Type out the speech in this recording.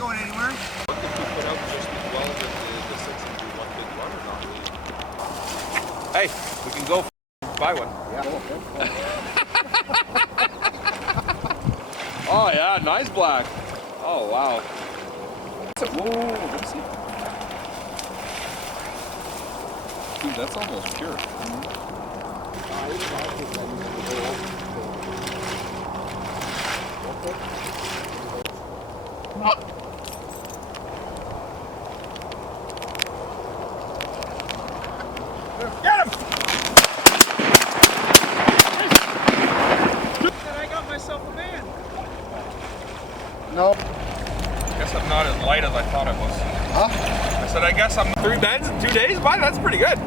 going anywhere. What did you put out just as well as the 6 and do one big one or not really? Hey, we can go buy one. Yeah. Oh yeah, nice black. Oh wow. Whoa, let's see. Dude, that's almost pure. Get him! I got myself a man. No. I guess I'm not as light as I thought I was. Huh? I said I guess I'm 3 beds in 2 days. Bye, that's pretty good.